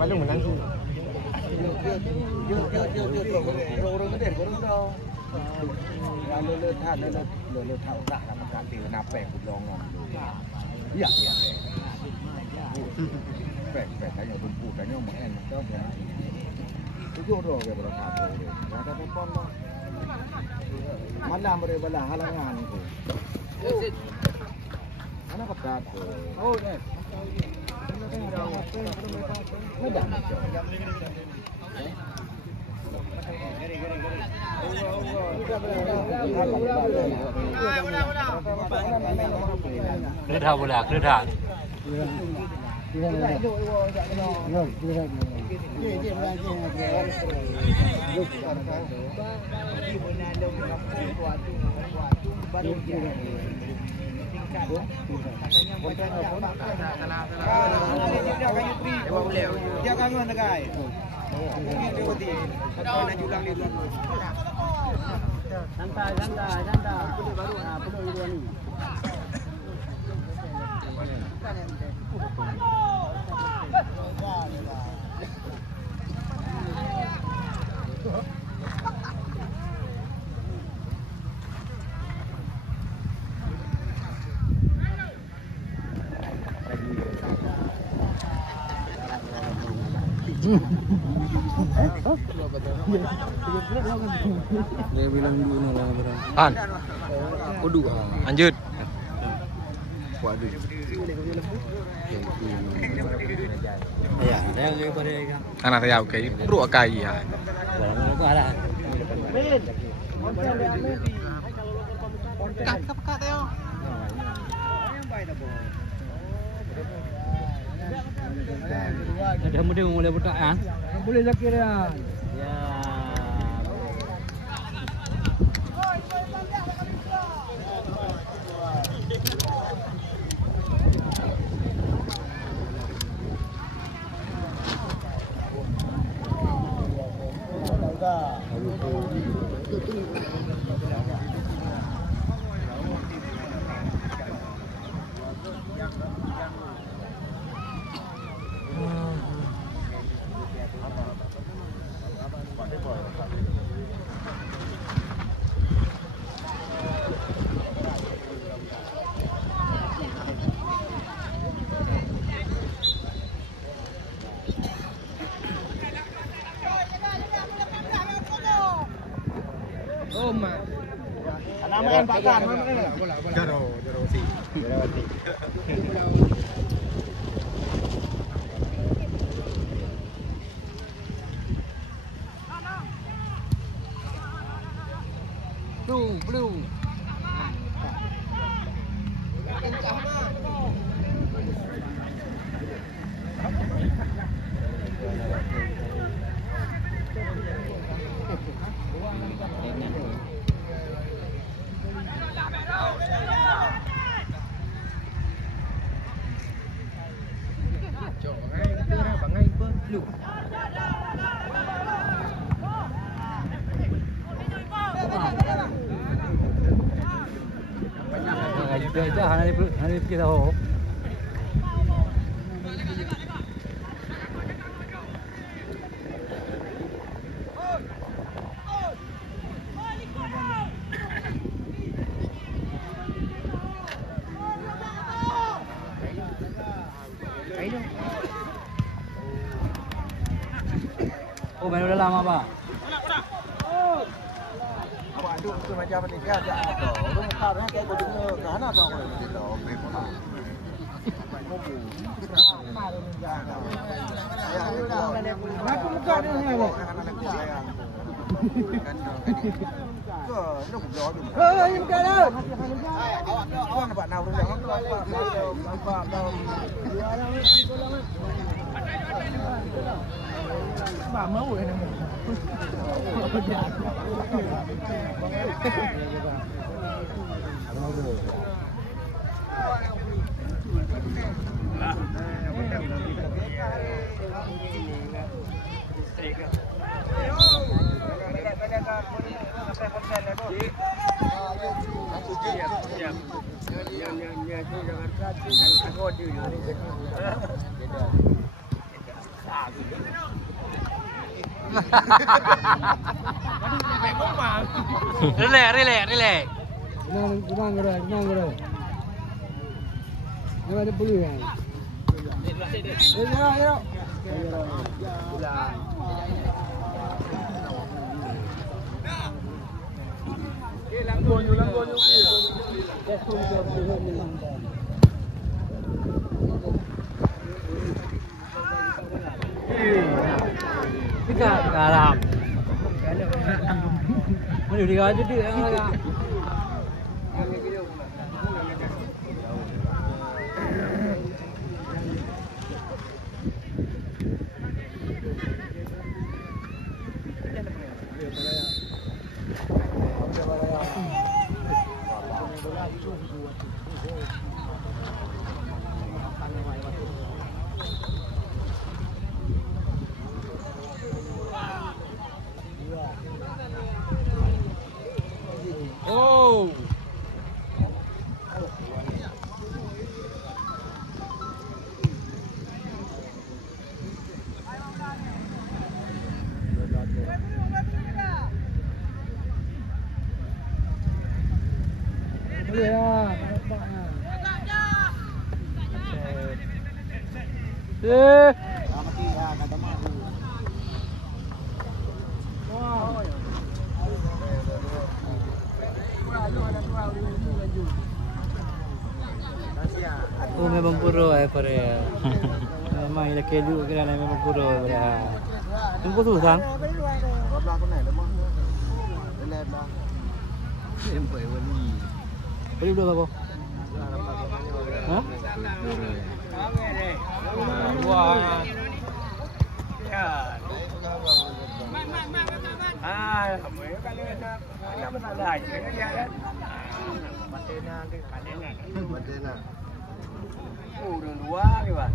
Paling menang sih. Iya. Pek kayaknya bumbu kayaknya mau enak tuh ya. Itu udah kayak berapa tuh. Ada telepon loh. Mana berbala halangan itu. Mana pekat tuh. Oh, deh. Kereta bola, kereta. Dia kangen guys. Santai. Baru penuh dua ni. Dia bilang dulu lah berang. Kudu. Lanjut. Waduh. Ya, ada yang pada kan. Anak saya oke. Bro kai ya. Itu ada. Pekat ya. Ada mudah mulai buka kan? Boleh zakir ya. Ya. Namakan Pak Kan, Jarawati. Blue. Itu hari kita ho. Oh, main udah lama, Pak. Waduh, itu macam ni kan tak ada. Orang karena kayak gudungnya kana tau kalau gitu. Aku muka dia ni apa? Hei, muka dia. Awak nampak nak urus yang nampak tahu. Mà máu rồi nè. Relax. Tenang gerak. Jangan ada bulu kan. Ayo. Langgonyo. Tidak kalah. Mana dia aja dia. Oh. Oh memang puro Korea. Memang ila kelu kira memang puro Korea. Tunggu tu sang. Roblah aku naik lemah. Lelet lah. Sampai wali. Beli dua kau. Hah? Wah. Ya. Kamu kan ada masalah je kan dia kan. Batena. Oh, udah dua ni bang.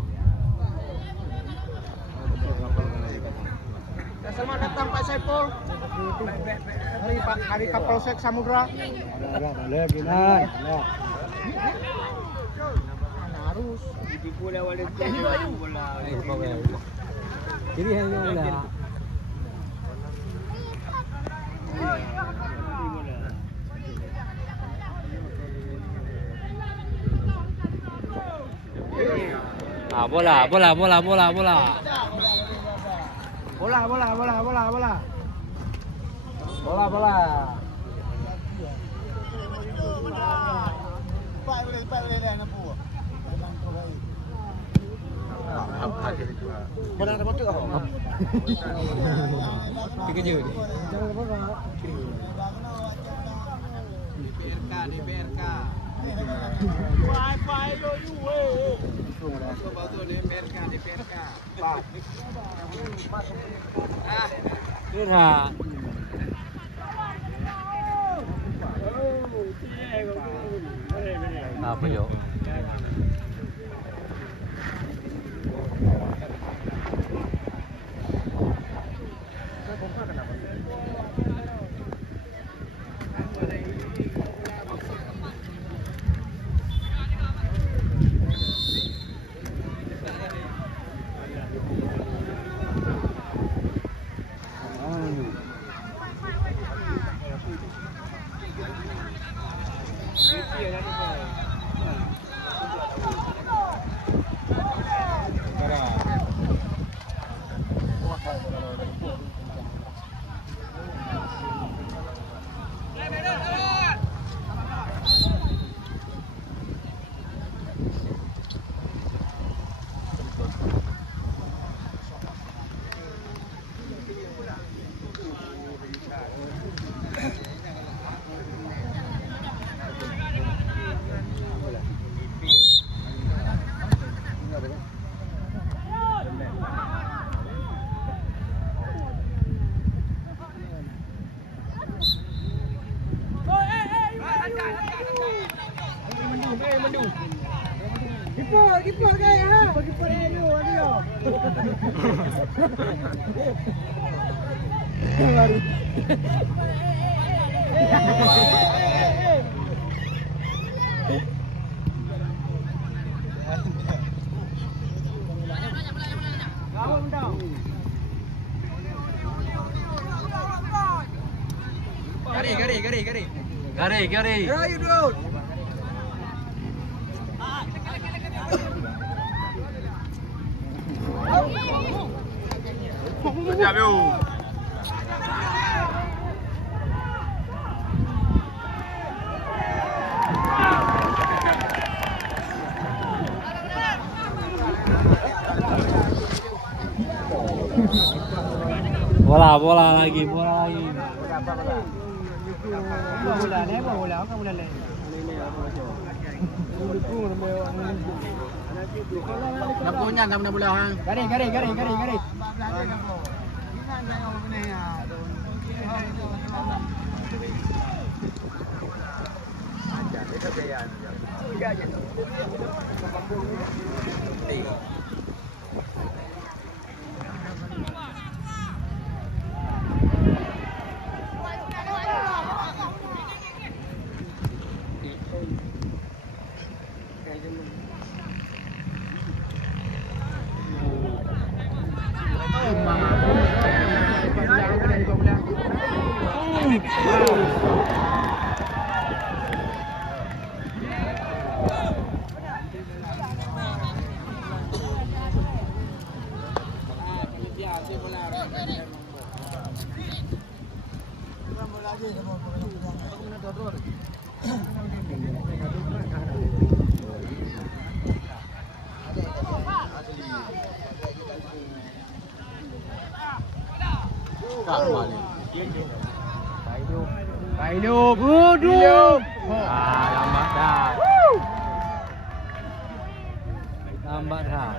Selamat datang Pak Saiful. Hari Kapolsek Samudra. Boleh gini. Harus. Di bola wala bola. Jadi hanya bola. Bola. Bola ada motor. Tiga je. DPRK. Wi-Fi lo you weh. Betul DPRK. Kira. Apa yo? Kipor kaya. Kipor dia. Gari. Siap yo. Bola lagi. Bola ni apa bola? Apa bola lain? Nak punya sama bola hang. Gari. Hidup. Lambat dah.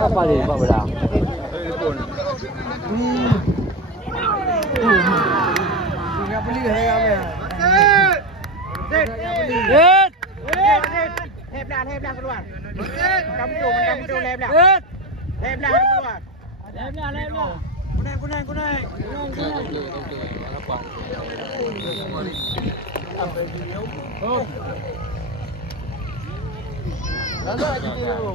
Apa ni buat bola? Enggak beli harga apa? Heblah keluar. Kamu tu heblah. Heblah keluar. Heblah. Kunai. Oh. Lalu aja dulu.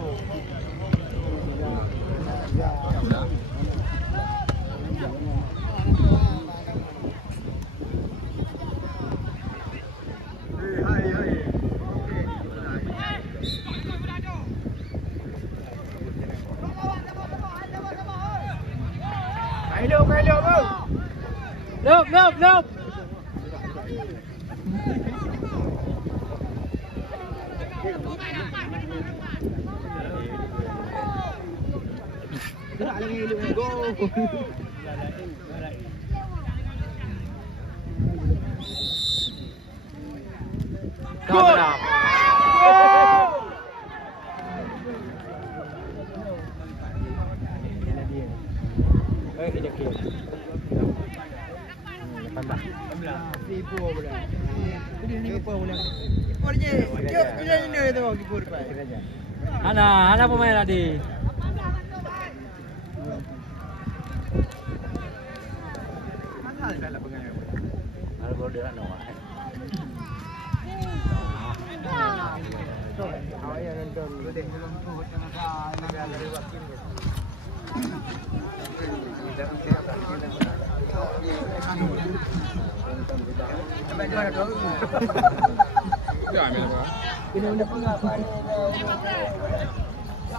Look. Gerak lagi go. Go. Ana pemain tadi. Ini udah pengalaman.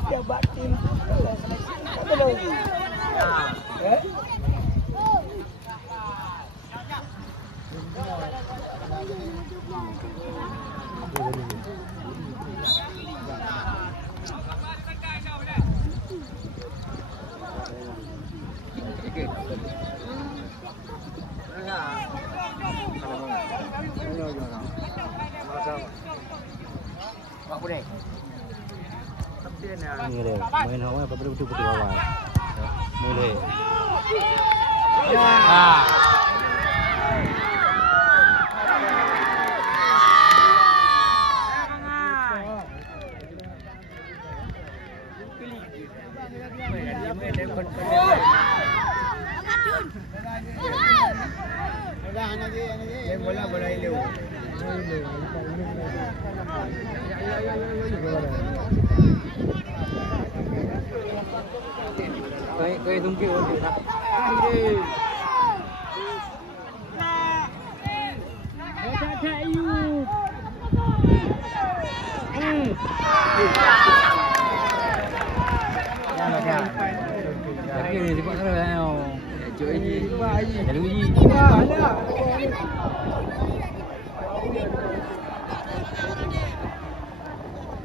Dia batin. Apa lagi? Ya. Ini deh, main hawa apa betul-betul awal. Mulai. Bola ini. Kayak tungki orang nak. Cak Ayub. Lagi ni cepat terus tau. Cuk ini. Jadi uji.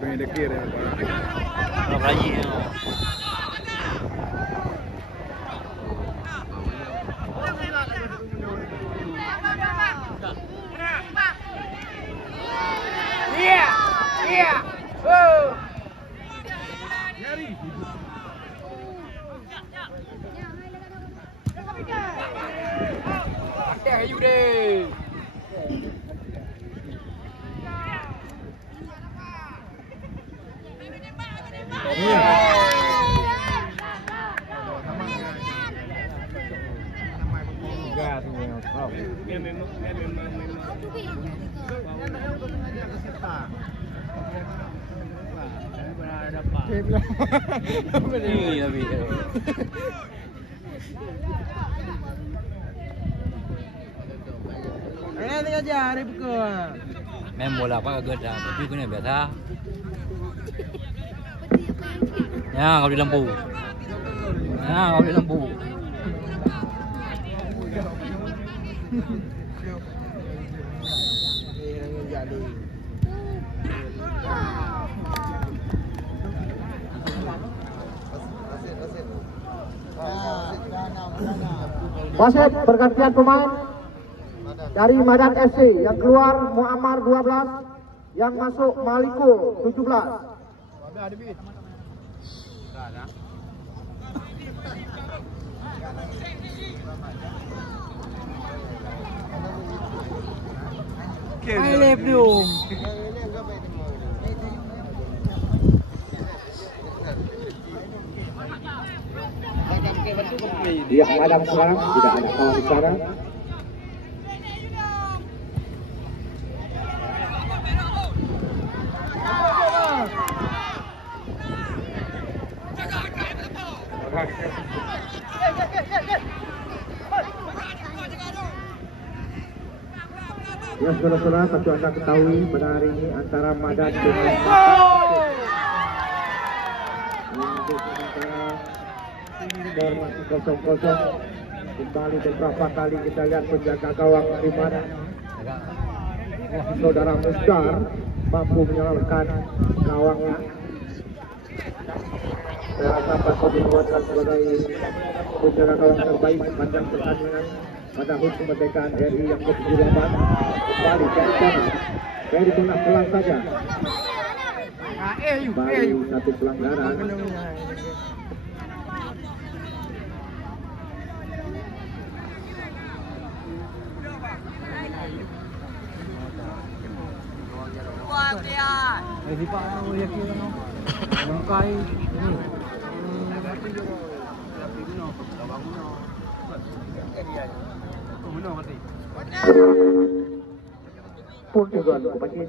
Pengen dekir ya. Berapa lagi? Ayu deh. Ini tapi. Tengah aja hari pukul. Main bola apa agak dah, tapi kena biasa. Ya, kau di lampu. Ya, kau di lampu. Wasit pergantian pemain dari Madan FC, yang keluar Muammar 12, yang masuk Maliko 17. Aile belum. Dia Madam sekarang tidak ada kawan di sana. Ya saudara-saudara, tentu Anda ketahui pada hari ini antara Madan dengan untuk sementara skor masih 0-0. Kembali beberapa kali kita lihat penjaga gawang dari Madan, saudara Mustar, mampu menyelamatkan gawangnya. Saya rasa patut dibuatkan sebagai penjaga gawang terbaik sepanjang pertandingan pada HUT kemerdekaan RI yang ke-78. Kembali ke sana, dari tengah pelan saja. Baru satu pelanggaran. Di Pak mau yakin no. Bangkai ini. Pun juga bagi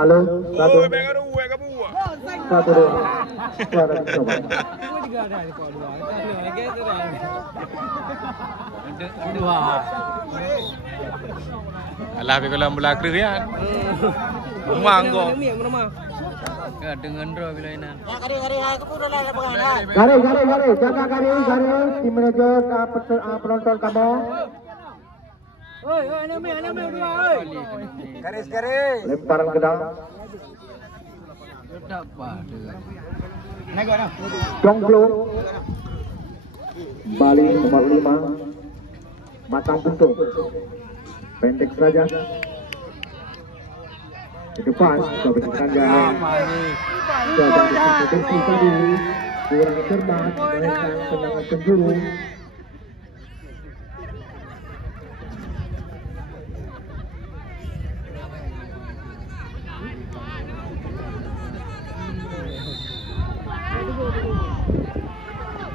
Halo, satu, dua, suara dicoba. Alah, kalau bola kerian. Manggo. Dengan draw bila ini. Garis, jaga garis, tim manajer penonton kamu. Garis. Lemparan ke dalam. Jonglo. Bali nomor 5. Matang Puntung. Pendek saja. Di depan, coba dikandang. Coba dikonsumsi tadi. Kurang cermat, mereka tendangan penjuru.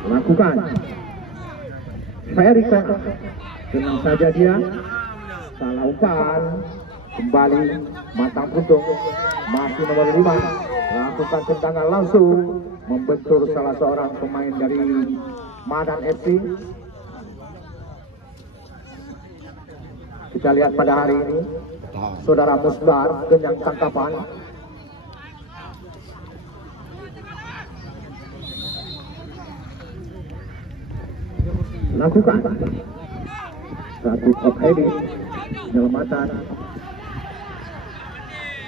Lakukan Ferry Kona, tenang saja dia, salah umpan, kembali Matang Puntung, masih nomor 5, lakukan tendangan langsung, membentur salah seorang pemain dari Madan FC. Kita lihat pada hari ini, saudara Musbar kenyang tangkapan. Lakukan satu top heading penyelamatan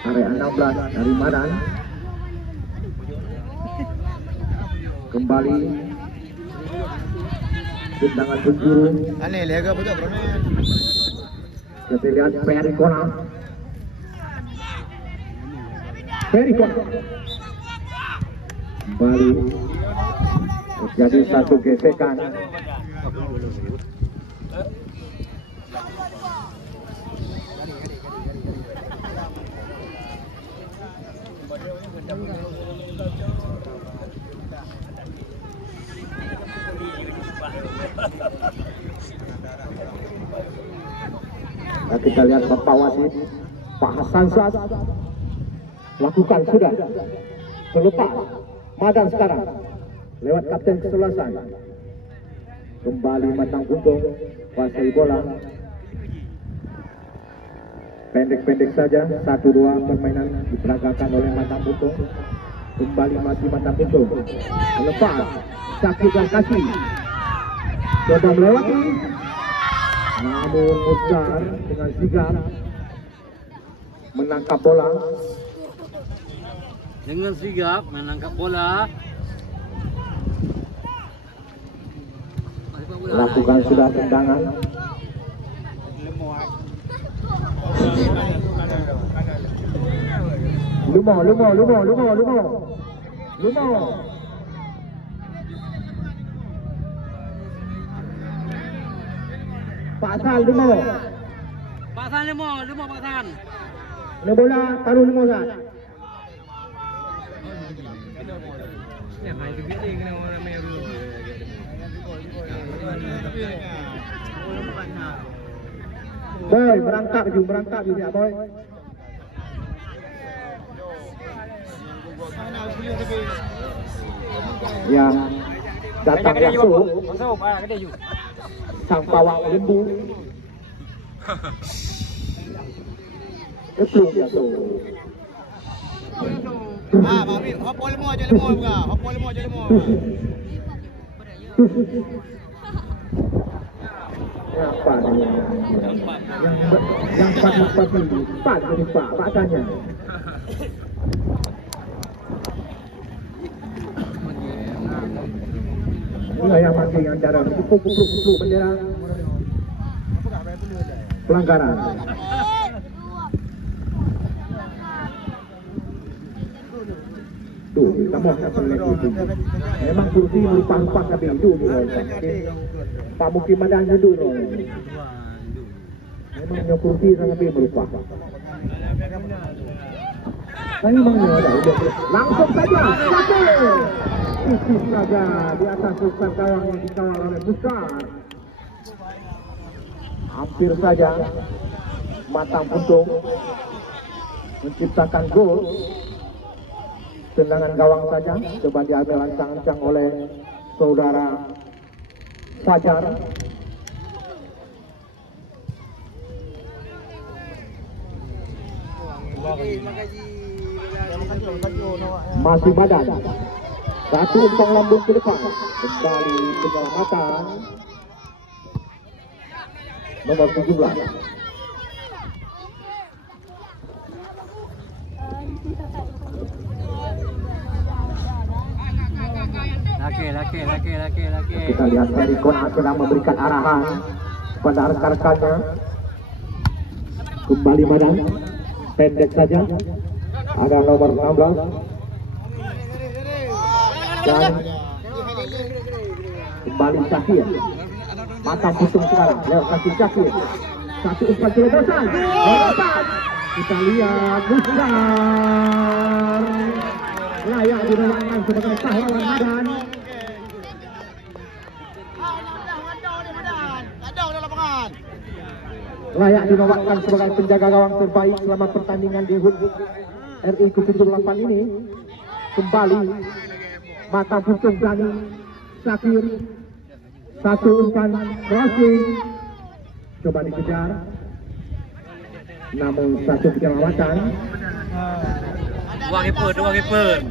area 16 dari Madan, kembali tendangan penjuru. Kita lihat Ferry Kona, kembali terjadi satu gesekan. Nah, kita lihat Bapak Wasit, Pak Hasan Sas, lakukan sudah terlepas Madan sekarang lewat kapten kesebelasan. Kembali Matang Puntung, kuasai bola. Pendek-pendek saja, 1-2 permainan diperagakan oleh Matang Puntung. Kembali masih Matang Puntung. Lepas, sakit dan kaki. Coba melewati. Namun Musgar dengan sigap menangkap bola. Dengan sigap menangkap bola. Lakukan sudah tendangan. Lumo. Pak Sal Lumo. Pak San Lumo Pak San. Ini bola taruh Lumo Sal. Boy, merangkap je dia boy. Yang datang langsung sang pawang lembu. Keplung jatuh. Mami, hop lemo aja lemo. Apa yang empat ini Pak tanya. Inilah yang masih antara pukul bendera pelanggaran. Tuh, kamu akan oleh kursi. Memang kursi rupa-rupa tapi itu Pak Mukim ada nyedu. Memang kursi sangat berupa. Ini memang ada. Langsung saja. Isis saja di atas susah gawang yang dikawal oleh Buskar. Hampir saja Matang Puntung menciptakan gol. Tendangan gawang saja coba diambil ancang-ancang oleh saudara Fajar. Masih badan. Satu umpan lambung ke depan. Kembali penyelamatan nomor 17. Laki. Kita lihat Heri Kona sedang memberikan arahan kepada rekan-rekannya. Kembali badan. Pendek saja. Ada nomor 16. Dan kembali Syakir. Matang Puntung sekarang. Lewat kaki Syakir. Satu umpan terobosan. Kita lihat Buskar. Layak dinawarkan sebagai pahlawan Madan. Layak dinobatkan sebagai penjaga gawang terbaik selama pertandingan di HUT RI ke-78 ini. Kembali Matang Puntung berani. Syakir. Satu umpan crossing. Coba dikejar. Namun satu penyelamatan. Dua keeper.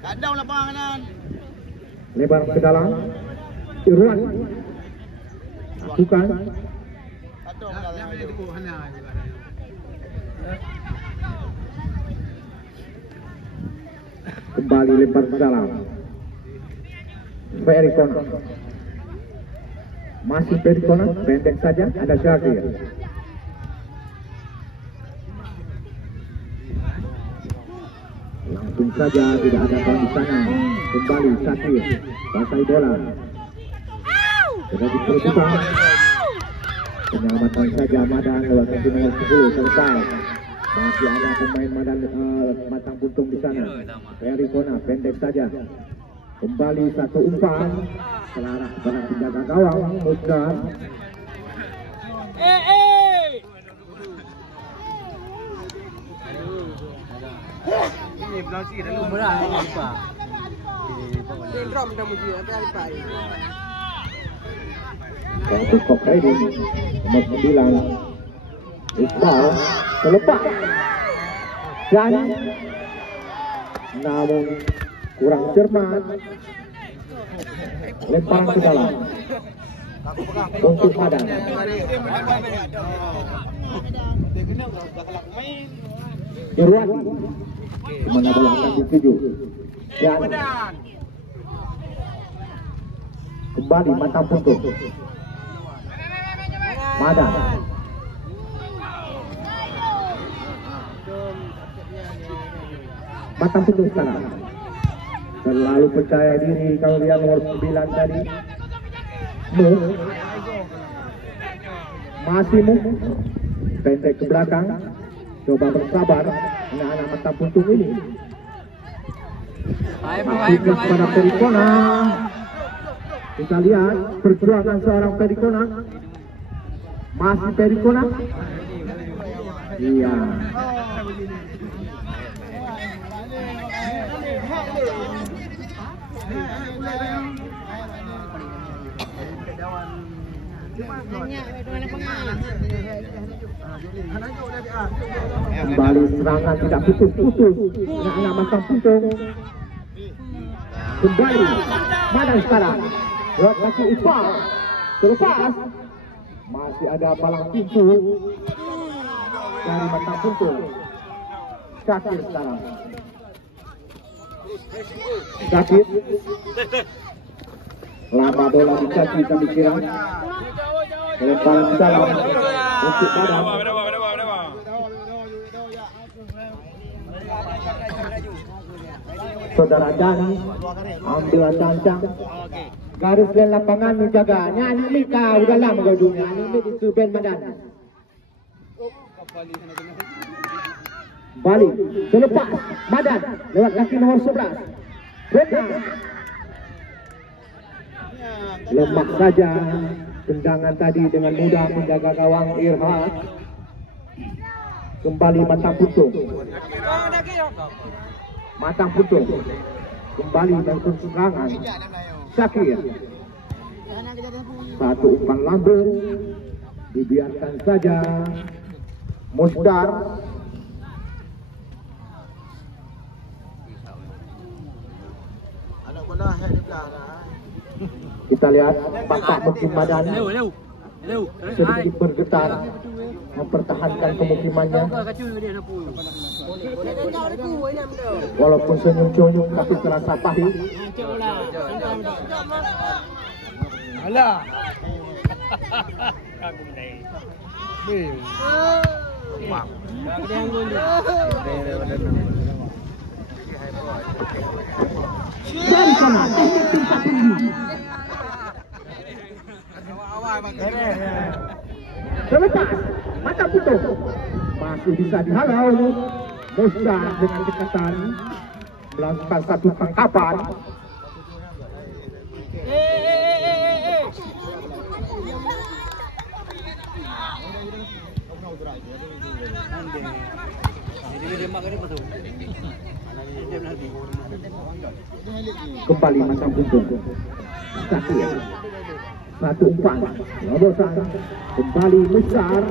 Kadang lapangan. Lebar ke dalam. Irwan. Bukan. Kembali lebar ke dalam. Heri Kona. Masih Heri Kona. Pendek saja. Ada Syakir. Langsung saja tidak ada kawan di sana. Kembali Syakir. Pasai bola. Sudah diperbuka. Penyelamatan saja Madan lewat kaki nomor 10 selesai. Masih ada pemain Madan Matang Puntung di sana. Heri Kona pendek saja. Kembali satu umpan. Selaras pada penjaga gawang Buskar. Ini belakang dah lumrah lupa. Dia drum dah muji ada lupa. Satu kok ini nomor 9 Iqbal selepas dan namun kurang cermat lemparan ke dalam untuk Madan. Irwan kemana bola akan dituju dan kembali Matang Puntung. Madan. Matang Puntung sekarang. Terlalu percaya diri kalau dia nomor 9 tadi. Masih pendek ke belakang. Coba bersabar anak-anak Matang Puntung ini. Masih kepada Heri Kona. Kita lihat perjuangan seorang Heri Kona. Masih Heri Kona. Iya. Kembali serangan tidak putus-putus. Anak-anak Matang Puntung. Kembali Madan sekarang. Lewat kaki Iqbal. Terlepas. Masih ada palang pintu dari Matang Puntung. Syakir sekarang. Syakir. Lama bola di kaki kami kira. Lemparan ke dalam untuk Madan. Saudara Dani ambil cancang. Garis dan lapangan menjaga. Anak Mika udah lama kau dunia. Anak itu Ben Madan. Balik selepas Madan lewat kaki nomor 11. Benar. Lemah saja tendangan tadi dengan mudah menjaga gawang Irhad. Kembali Matang Putung. Matang Putung kembali dan serangan Syakir. Satu umpan lambung dibiarkan saja. Musdar kita lihat Bapak Mukim Madan sedikit bergetar mempertahankan pemukimannya. Walaupun senyum-senyum tapi terasa pahit. Alah. Dari sana teknik timpa tinggi. Selepas Mata Putung masih bisa dihalau. Musa dengan dekatan melakukan satu tangkapan. Kembali Matang Putung. Syakir. Satu umpan terobosan kembali Musar.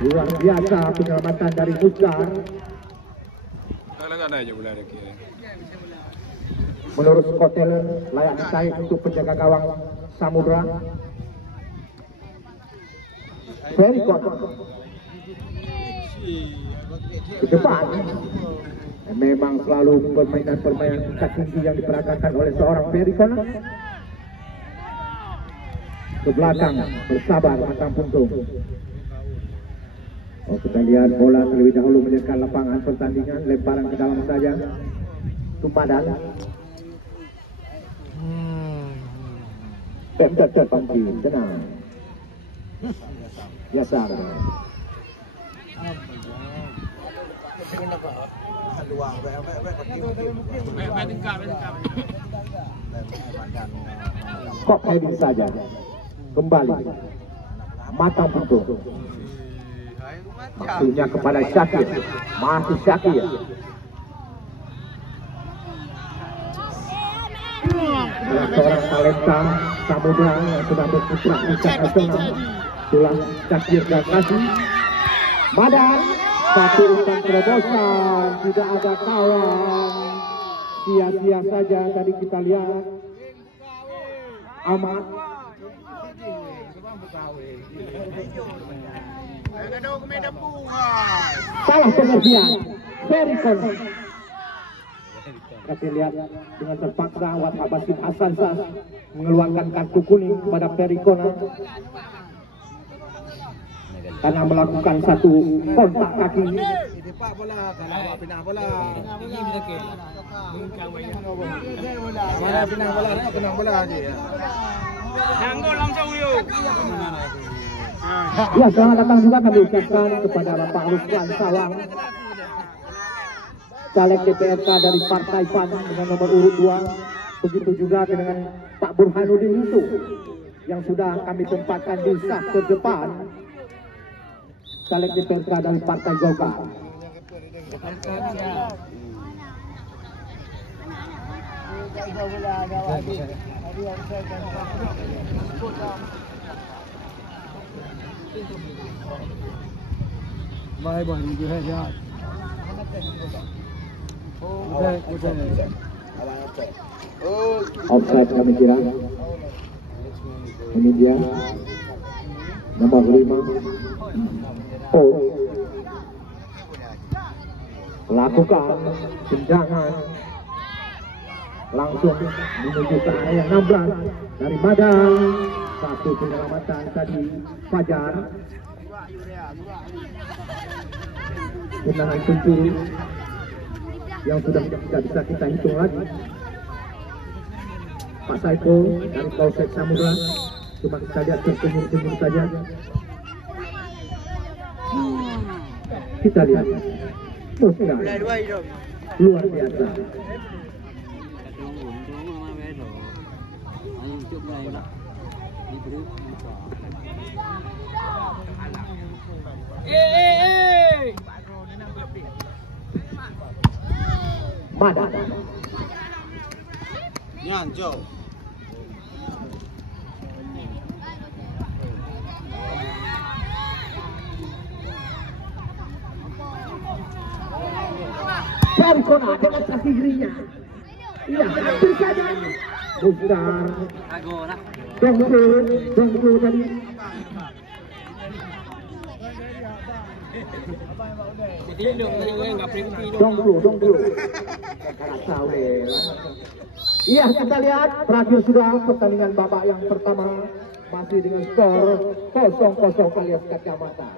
Luar biasa penyelamatan dari Musar. Menurut Kotel layak disaing untuk penjaga gawang Samudra. Perikon ke depan. Memang selalu permainan-permainan tingkat tinggi yang diperagakan oleh seorang Perikon. Ke belakang bersabar Matang Putung. Oh, kita lihat bola terlebih dahulu menyekat lapangan pertandingan. Lemparan ke dalam saja. Tumpadan. Pemda terpanggil tenang. Biasa. Kok heading saja. Kembali Matang Putung. Maksudnya kepada Syakir. Masih Syakir. Seorang talenta Samudra yang sudah berputra ucap nasional. Itulah Syakir dan Kasih. Madan. Satu umpan terobosan. Tidak ada kawan. Sia-sia saja tadi kita lihat. Ahmad. Salah pengertian. Perikon. Kita lihat dengan terpaksa Wahab Basit Hasan Sas mengeluarkan kartu kuning kepada Perikon karena melakukan satu kontak kaki. Ya, selamat datang juga kami ucapkan kepada Bapak Ruslan Sawang, caleg DPRK dari Partai PAN dengan nomor urut 2. Begitu juga dengan Pak Burhanuddin Yusuf yang sudah kami tempatkan di saf terdepan, caleg DPRK dari Partai Golkar. Bye bye, you have that. Offside kami kira. Ini dia nomor 5. Oh, lakukan tendangan langsung menuju ke area 16 dari Madan. Satu penyelamatan tadi Fajar. Tendangan pencuri yang sudah tidak bisa kita hitung lagi. Pak Saifo dari Polsek Samudra cuma kita lihat tersenyum-senyum saja. Kita lihat Muskan luar biasa. Madan Nyanjo. dari Kona dengan kaki kirinya. Iya, hampir saja. Bukan. Dongkru tadi. Dongkru. Iya, kita lihat terakhir sudah pertandingan babak yang pertama masih dengan skor 0-0 alias kacamata.